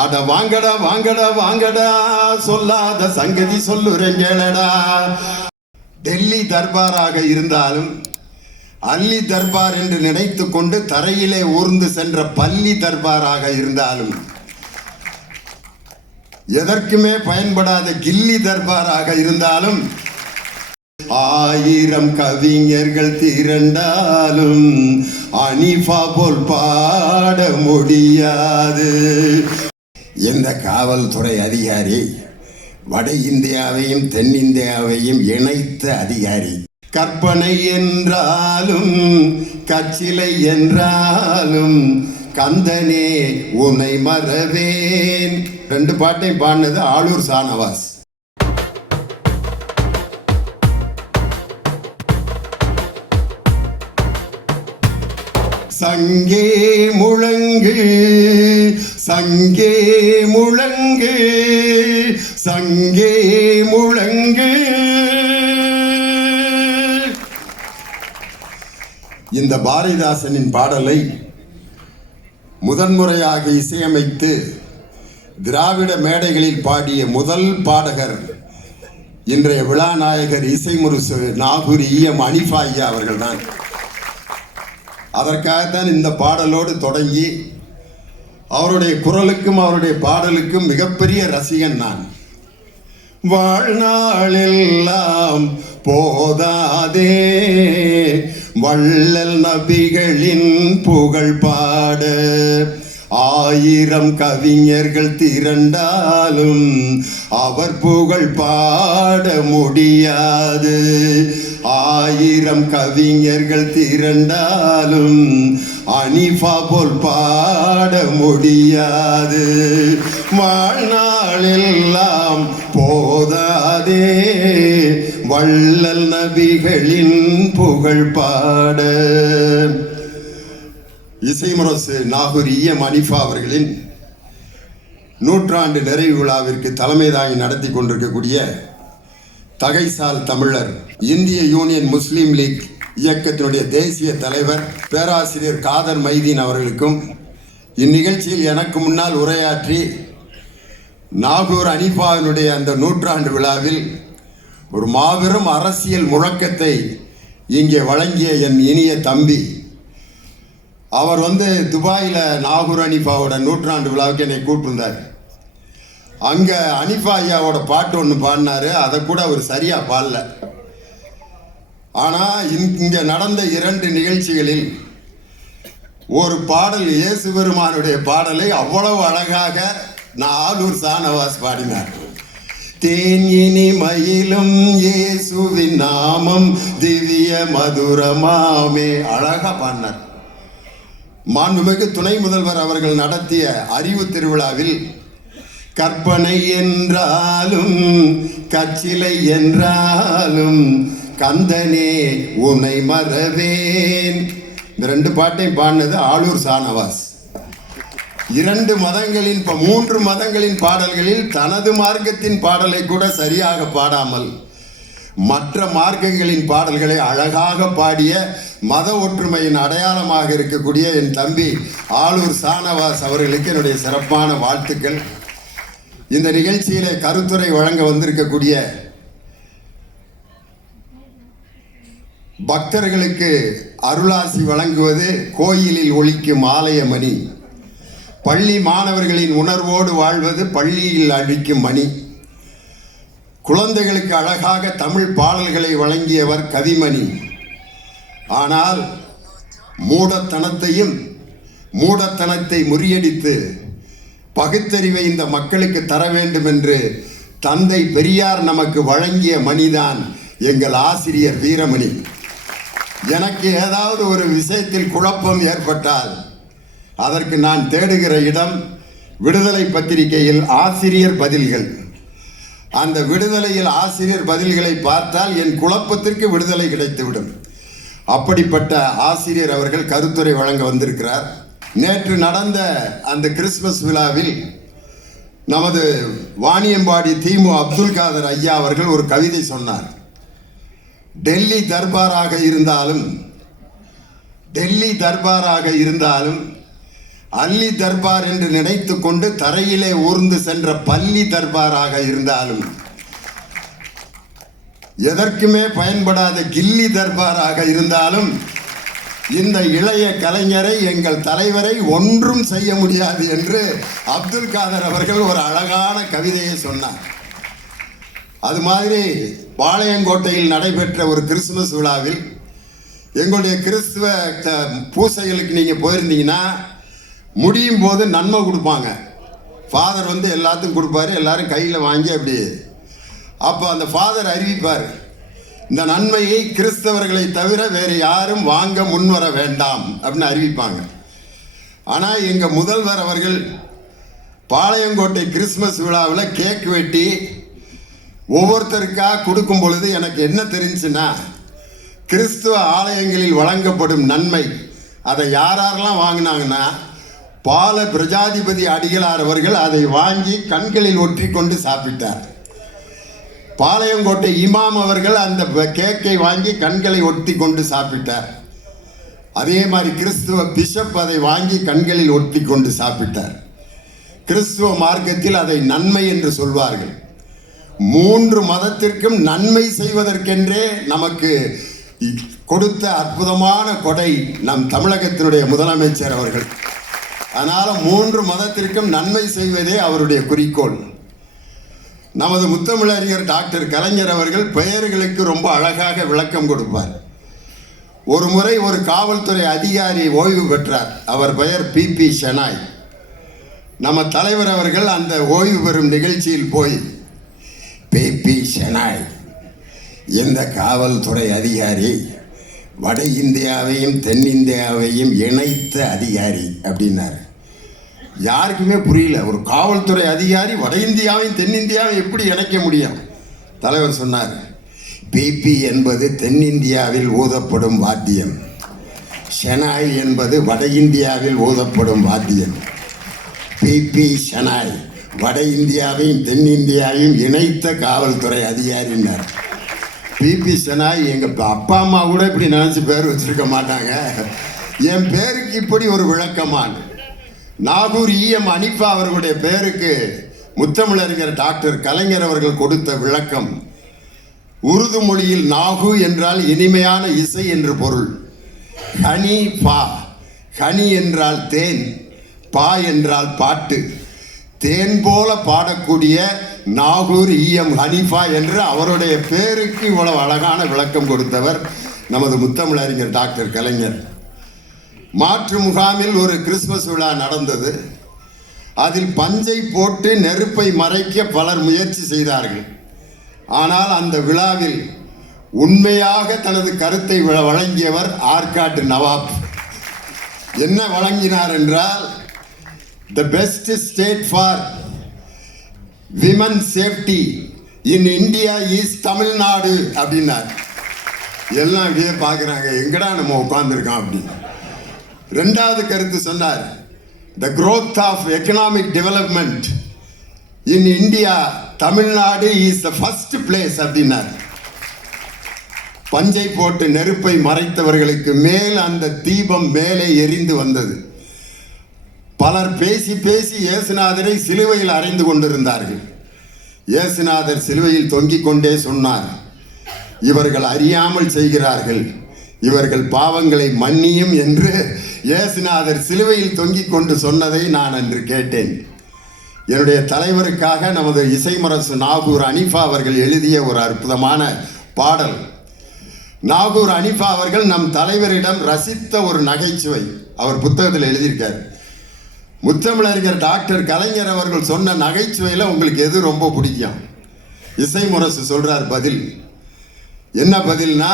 அட வாங்கடா வாங்கடா வாங்கடா, சொல்லாத சங்கதி சொல்லுறேங்களடா. டெல்லி தர்பாராக இருந்தாலும் அல்லி தர்பார் என்று நினைத்து கொண்டு தரையிலே ஊர்ந்து சென்ற பள்ளி தர்பாராக இருந்தாலும் எதற்குமே பயன்படாத கில்லி தர்பாராக இருந்தாலும் ஆயிரம் கவிஞர்கள் திரண்டாலும் அனிஃபா போல் பாட முடியாது. எந்த காவல்துறை அதிகாரி வட இந்தியாவையும் தென்னிந்தியாவையும் இணைத்த அதிகாரி. கற்பனை என்றாலும் கச்சிலை என்றாலும் கந்தனே உன்னை மறவேன். 2 பாட்டையும் பாடினது ஆளூர் ஷானவாஸ். சங்கே முழங்கு சங்கே முழங்கு சங்கே முழங்கு. இந்த பாரதிதாசனின் பாடலை முதன்முறையாக இசையமைத்து திராவிட மேடைகளில் பாடிய முதல் பாடகர் இன்றைய விழாநாயகர் இசைமுரசு நாகூர் ஈயம் அனிஃபா ஐயா அவர்கள்தான். அதற்காகத்தான் இந்த பாடலோடு தொடங்கி அவருடைய குரலுக்கும் அவருடைய பாடலுக்கும் மிகப்பெரிய ரசிகன் நான். வாழ்நாளெல்லாம் போதாதே வள்ளல் நபிகளின் புகழ் பாட, ஆயிரம் கவிஞர்கள் திரண்டாலும் அவர் புகழ் பாட முடியாது. ஆயிரம் கவிஞர்கள் திரண்டாலும் அனிஃபா போல் பாட முடியாது. வாழ்நாளெல்லாம் போதாதே வள்ளல் நபிகளின் புகழ் பாட. இசைமுரசு நாகூர் ஈயம் அனிஃபா அவர்களின் 100ஆண்டு நிறைவு விழாவிற்கு தலைமை தாங்கி நடத்தி கொண்டிருக்கக்கூடிய தகைசால் தமிழர் இந்திய யூனியன் முஸ்லீம் லீக் இயக்கத்தினுடைய தேசிய தலைவர் பேராசிரியர் காதர் மைதீன் அவர்களுக்கும், இந்நிகழ்ச்சியில் எனக்கு முன்னால் உரையாற்றி நாகூர் அனிஃபாவினுடைய அந்த 100ஆண்டு விழாவில் ஒரு மாபெரும் அரசியல் முழக்கத்தை இங்கே வழங்கிய என் இனிய தம்பி, அவர் துபாயில் நாகூர் அனிஃபாவோட 100ஆண்டு விழாவுக்கு என்னை கூப்பிட்டுருந்தார். அங்கே அனிஃபா ஐயாவோட பாட்டு ஒன்று பாடினார். அதை கூட அவர் சரியாக பாடல. ஆனால் இங்கே நடந்த 2 நிகழ்ச்சிகளில் ஒரு பாடல் இயேசு பெருமானுடைய பாடலை அவ்வளவு அழகாக ஆளூர் ஷானவாஸ் பாடினார். தேன் இனி மயிலும் இயேசுவின் நாமம் திவ்ய மதுரமாமே, அழகா பாடினார். மாண்புமிகு துணை முதல்வர் அவர்கள் நடத்திய அறிவு திருவிழாவில் கற்பனை என்றாலும் கச்சிலை என்றாலும் கந்தனே உன்னை மறவேன். இந்த 2 பாட்டையும் பாடினது ஆளூர் ஷானவாஸ். 2 மதங்களின் 3 மதங்களின் பாடல்களில் தனது மார்க்கத்தின் பாடலை கூட சரியாக பாடாமல் மற்ற மார்க்கங்களின் பாடல்களை அழகாக பாடிய மத ஒற்றுமையின் அடையாளமாக இருக்கக்கூடிய என் தம்பி ஆளூர் ஷானவாஸ் அவர்களுக்கு என்னுடைய சிறப்பான வாழ்த்துக்கள். இந்த நிகழ்ச்சியிலே கருத்துரை வழங்க வந்திருக்கக்கூடிய பக்தர்களுக்கு அருளாசி வழங்குவது கோயிலில் ஒலிக்கும் ஆலய மணி, பள்ளி மாணவர்களின் உணர்வோடு வாழ்வது பள்ளியில் அழிக்கும் மணி, குழந்தைகளுக்கு அழகாக தமிழ் பாடல்களை வழங்கியவர் கவிமணி. ஆனால் மூடத்தனத்தை முறியடித்து பகுத்தறிவை இந்த மக்களுக்கு தர வேண்டும் என்று தந்தை பெரியார் நமக்கு வழங்கிய மணிதான் எங்கள் ஆசிரியர் வீரமணி. எனக்கு ஏதாவது ஒரு விஷயத்தில் குழப்பம் ஏற்பட்டால் அதற்கு நான் தேடுகிற இடம் விடுதலை பத்திரிகையில் ஆசிரியர் பதில்கள். அந்த விடுதலையில் ஆசிரியர் பதில்களை பார்த்தால் என் குழப்பத்திற்கு விடுதலை கிடைத்துவிடும். அப்படிப்பட்ட ஆசிரியர் அவர்கள் கருத்துரை வழங்க வந்திருக்கிறார். நேற்று நடந்த அந்த கிறிஸ்துமஸ் விழாவில் நமது வாணியம்பாடி திமு அப்துல் காதர் ஐயா அவர்கள் ஒரு கவிதை சொன்னார். டெல்லி தர்பாராக இருந்தாலும் அல்லி தர்பார் என்று நினைத்து கொண்டு தரையிலே ஊர்ந்து சென்ற பள்ளி தர்பாராக இருந்தாலும், எதற்குமே பயன்படாத கில்லி தர்பாராக இருந்தாலும், இந்த இளைய கலைஞரை, எங்கள் தலைவரை ஒன்றும் செய்ய முடியாது என்று அப்துல் காதர் அவர்கள் ஒரு அழகான கவிதையை சொன்னார். அது மாதிரி பாளையங்கோட்டையில் நடைபெற்ற ஒரு கிறிஸ்துமஸ் விழாவில் எங்களுடைய கிறிஸ்துவ பூசைகளுக்கு நீங்கள் போயிருந்தீங்கன்னா முடியும் போது நன்மை கொடுப்பாங்க. ஃபாதர் வந்து எல்லாத்துக்கும் கொடுப்பாரு, எல்லாரும் கையில் வாங்கி அப்படி. அப்போ அந்த ஃபாதர் அறிவிப்பார், இந்த நன்மையை கிறிஸ்தவர்களை தவிர வேறு யாரும் வாங்க முன்வர வேண்டாம் அப்படின்னு அறிவிப்பாங்க. ஆனால் எங்கள் முதல்வர் அவர்கள் பாளையங்கோட்டை கிறிஸ்துமஸ் விழாவில் கேக் வெட்டி ஒவ்வொருத்தருக்காக கொடுக்கும் பொழுது எனக்கு என்ன தெரிஞ்சுன்னா, கிறிஸ்துவ ஆலயங்களில் வழங்கப்படும் நன்மை அதை யாரெல்லாம் வாங்கினாங்கன்னா, பால பிரஜாதிபதி அடிகளார் அவர்கள் அதை வாங்கி கண்களில் ஒற்றி கொண்டு சாப்பிட்டார். பாளையங்கோட்டை இமாம் அவர்கள் அந்த கேக்கை வாங்கி கண்களை ஒட்டி கொண்டு சாப்பிட்டார். அதே மாதிரி கிறிஸ்துவ பிஷப் அதை வாங்கி கண்களில் ஒட்டி கொண்டு சாப்பிட்டார். கிறிஸ்துவ மார்க்கத்தில் அதை நன்மை என்று சொல்வார்கள். 3 மதத்திற்கும் நன்மை செய்வதற்கென்றே நமக்கு கொடுத்த அற்புதமான கொடை நம் தமிழகத்தினுடைய முதலமைச்சர் அவர்கள். அதனால் 3 மதத்திற்கும் நன்மை செய்வதே அவருடைய குறிக்கோள். நமது முத்தமிழறிஞர் டாக்டர் கலைஞர் அவர்கள் பெயர்களுக்கு ரொம்ப அழகாக விளக்கம் கொடுப்பார். ஒரு முறை ஒரு காவல்துறை அதிகாரி ஓய்வு பெற்றார். அவர் பெயர் பிபி ஷெனாய். நம்ம தலைவர் அவர்கள் அந்த ஓய்வு பெறும் நிகழ்ச்சியில் போய், பிபி ஷெனாய், இந்த காவல்துறை அதிகாரி வட இந்தியாவையும் தென்னிந்தியாவையும் இணைத்த அதிகாரி அப்படின்னாரு. யாருக்குமே புரியல, ஒரு காவல்துறை அதிகாரி வட இந்தியாவையும் தென்னிந்தியாவையும் எப்படி இணைக்க முடியும்? தலைவர் சொன்னார், பிபி என்பது தென்னிந்தியாவில் ஊதப்படும் வாத்தியம், ஷெனாய் என்பது வட இந்தியாவில் ஊதப்படும் வாத்தியம். பிபி ஷெனாய் வட இந்தியாவையும் தென்னிந்தியாவையும் இணைத்த காவல்துறை அதிகாரினார். பிபி ஷெனாய் எங்கள் அப்பா அம்மா கூட இப்படி நினச்சி பேர் வச்சிருக்க மாட்டாங்க. என் பேருக்கு இப்படி ஒரு விளக்கமான நாகூர் இஎம் அனிஃபா அவர்களுடைய பேருக்கு முத்தமிழறிஞர் டாக்டர் கலைஞர் அவர்கள் கொடுத்த விளக்கம். உருது மொழியில் நாகு என்றால் இனிமையான இசை என்று பொருள். ஹனி பா, ஹனி என்றால் தேன், பா என்றால் பாட்டு. தேன் போல பாடக்கூடிய நாகூர் இஎம் ஹனீஃபா என்று அவருடைய பேருக்கு இவ்வளவு அழகான விளக்கம் கொடுத்தவர் நமது முத்தமிழறிஞர் டாக்டர் கலைஞர். மாற்று முகாமில் ஒரு கிறிஸ்துமஸ் விழா நடந்தது. அதில் பஞ்சை போட்டு நெருப்பை மறைக்க பலர் முயற்சி செய்தார்கள். ஆனால் அந்த விழாவில் உண்மையாக தனது கருத்தை வழங்கியவர் ஆற்காட்டு நவாப். என்ன வழங்கினார் என்றால், the best state for women safety in India is Tamil Nadu அப்படின்னார். எல்லாம் அப்படியே பார்க்குறாங்க, எங்கடா நம்ம உட்கார்ந்துருக்கோம் அப்படின்னு. 2வது கருத்து சொன்னார், the growth of economic development in India, Tamil Nadu is the first place அப்படின்னார். பஞ்சை போட்டு நெருப்பை மறைத்தவர்களுக்கு மேல் அந்த தீபம் மேலே எரிந்து வந்தது. பலர் பேசி பேசி இயேசுநாதரை சிலுவையில் அறைந்து கொண்டிருந்தார்கள். இயேசுநாதர் சிலுவையில் தொங்கிக் கொண்டே சொன்னார், இவர்கள் அறியாமல் செய்கிறார்கள், இவர்கள் பாவங்களை மன்னியும் என்று இயேசுநாதர் சிலுவையில் தொங்கிக் கொண்டு சொன்னதை நான் அன்று கேட்டேன். என்னுடைய தலைவருக்காக நமது இசைமுரசு நாகூர் அனிஃபா அவர்கள் எழுதிய ஒரு அற்புதமான பாடல். நாகூர் அனிஃபா அவர்கள் நம் தலைவரிடம் ரசித்த ஒரு நகைச்சுவை அவர் புத்தகத்தில் எழுதியிருக்கார். முத்தமிழறிஞர் டாக்டர் கலைஞர் அவர்கள் சொன்ன நகைச்சுவையில் உங்களுக்கு எது ரொம்ப பிடிக்கும்? இசைமுரசு சொல்றார் பதில். என்ன பதில்னா,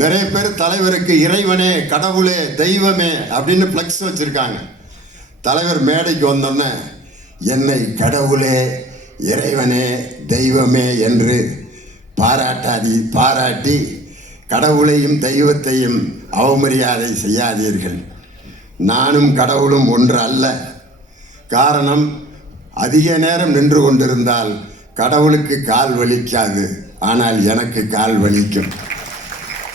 நிறைய பேர் தலைவருக்கு இறைவனே, கடவுளே, தெய்வமே அப்படின்னு ஃப்ளெக்ஸ் வச்சிருக்காங்க. தலைவர் மேடைக்கு வந்தோன்னே, என்னை கடவுளே, இறைவனே, தெய்வமே என்று பாராட்டி கடவுளையும் தெய்வத்தையும் அவமரியாதை செய்யாதீர்கள். நானும் கடவுளும் ஒன்று அல்ல. காரணம், அதிக நேரம் நின்று கொண்டிருந்தால் கடவுளுக்கு கால் வலிக்காது, ஆனால் எனக்கு கால் வலிக்கும்.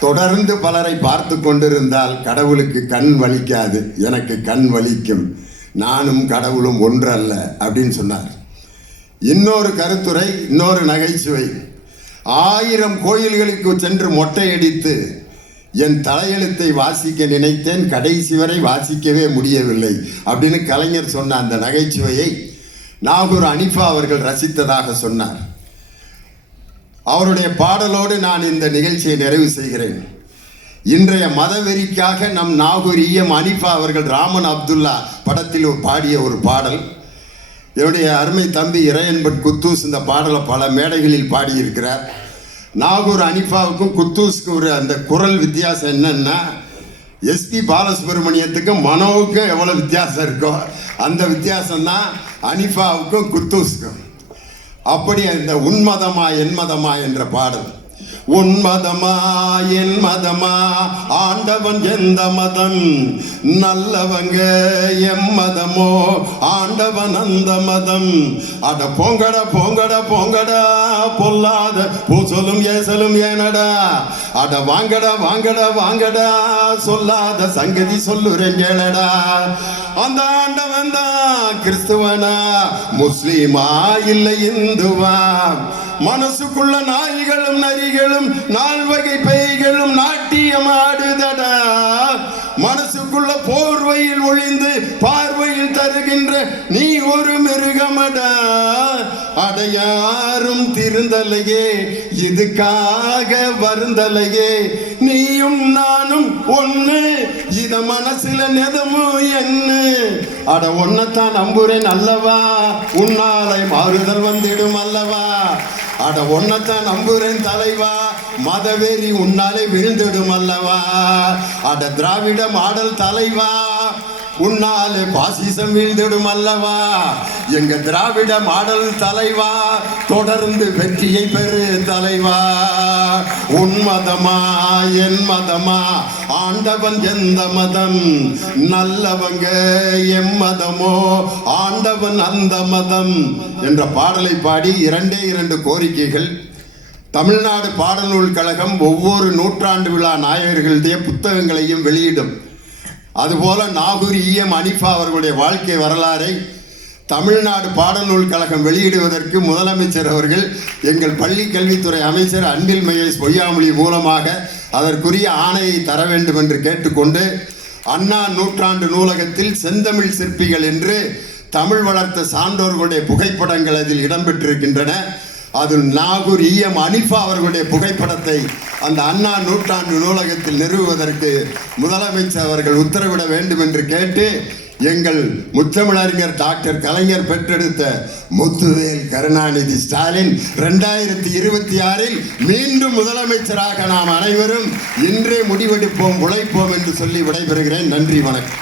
தொடர்ந்து பலரை பார்த்து கொண்டிருந்தால் கடவுளுக்கு கண் வலிக்காது, எனக்கு கண் வலிக்கும். நானும் கடவுளும் ஒன்றல்ல அப்படின்னு சொன்னார். இன்னொரு கருத்துரை, இன்னொரு நகைச்சுவை. 1000 கோயில்களுக்கு சென்று மொட்டையடித்து என் தலையெழுத்தை வாசிக்க நினைத்தேன், கடைசி வரை வாசிக்கவே முடியவில்லை அப்படின்னு கலைஞர் சொன்ன அந்த நகைச்சுவையை நாகூர் அனிஃபா அவர்கள் ரசித்ததாக சொன்னார். அவருடைய பாடலோடு நான் இந்த நிகழ்ச்சியை நிறைவு செய்கிறேன். இன்றைய மதவெறிக்காக நம் நாகூர் அனிஃபா அவர்கள் ராமன் அப்துல்லா படத்தில் பாடிய ஒரு பாடல். என்னுடைய அருமை தம்பி இறையன்பட் குத்தூஸ் இந்த பாடலை பல மேடைகளில் பாடியிருக்கிறார். நாகூர் அனிஃபாவுக்கும் குத்தூஸுக்கும் ஒரு அந்த குரல் வித்தியாசம் என்னன்னா, எஸ்பி பாலசுப்ரமணியத்துக்கும் மனோவுக்கும் எவ்வளோ வித்தியாசம் இருக்கோ அந்த வித்தியாசம்தான் அனிஃபாவுக்கும் குத்தூஸுக்கும். அப்படி அந்த உன்மதமா என் மதமா என்ற பாடல். உன்மதமா என் மதமா, ஆண்டவன் எந்த மதம், நல்லவங்க எம்மதமோ, ஆண்டவன் அந்த மதம். அட போங்கடா போங்கடா போங்கடா, பொல்லாத பூசலும் ஏசலும் ஏனடா, அட வாங்கடா வாங்கடா வாங்கடா, சொல்லாத சங்கதி சொல்லுறேன் கேளடா. அந்த ஆண்டவன் தான் கிறிஸ்துவனா, முஸ்லீமா இல்லை இந்துவா, மனசுக்குள்ள நாய்களும் நரிகளும் 4 வகை பேய்களும் நாட்டியம் ஆடுதடா, மனசுக்குள்ள போர்வையில் ஒளிந்து பார்வையில் தருகின்ற நீ ஒரு மிருகமடா. அடையாரும் திருந்தலையே, இதுக்காக வருந்தலையே, நீயும் நானும் ஒண்ணு, இத மனசுல நெதமும் என்ன. அட ஒன்னத்தான் நம்புறேன் அல்லவா, உன்னாலை மாறுதல் வந்திடும் அல்லவா. அட ஒன்னத்தான் நம்புறேன் தலைவா, மதவெறி உன்னாலே விழுந்திடும் அல்லவா. அட திராவிட மாடல் தலைவா, உன்னாலே பாசிசம் வீழ்ந்திடும் அல்லவா. எங்க திராவிட மாடல் தலைவா, தொடர்ந்து வெற்றியை பெறு தலைவா. உன்மதமா என் மதமா, ஆண்டவன் எந்த மதம், நல்லவங்க எம்மதமோ, ஆண்டவன் அந்த மதம் என்ற பாடலை பாடி 2 கோரிக்கைகள். தமிழ்நாடு பாடநூல் கழகம் ஒவ்வொரு நூற்றாண்டு விழா நாயகர்களுடைய புத்தகங்களையும் வெளியிடும். அதுபோல நாகூர் அனிஃபா அவர்களுடைய வாழ்க்கை வரலாறை தமிழ்நாடு பாடநூல் கழகம் வெளியிடுவதற்கு முதலமைச்சர் அவர்கள் எங்கள் பள்ளி கல்வித்துறை அமைச்சர் அன்பில் மகேஷ் பொய்யாமொழி மூலமாக அதற்குரிய ஆணையை தர வேண்டும் என்று கேட்டுக்கொண்டு, அண்ணா நூற்றாண்டு நூலகத்தில் செந்தமிழ் சிற்பிகள் என்று தமிழ் வளர்த்த சான்றோர்களுடைய புகைப்படங்கள் அதில் இடம்பெற்றிருக்கின்றன. அதில் நாகூர் அனிஃபா அவர்களுடைய புகைப்படத்தை அந்த அண்ணா நூற்றாண்டு நூலகத்தில் நிறுவுவதற்கு முதலமைச்சர் அவர்கள் உத்தரவிட வேண்டும் என்று கேட்டு, எங்கள் முத்தமிழறிஞர் டாக்டர் கலைஞர் பெற்றெடுத்த முத்துவேல் கருணாநிதி ஸ்டாலின் 2026 மீண்டும் முதலமைச்சராக நாம் அனைவரும் இன்றே முடிவெடுப்போம், உழைப்போம் என்று சொல்லி விடைபெறுகிறேன். நன்றி, வணக்கம்.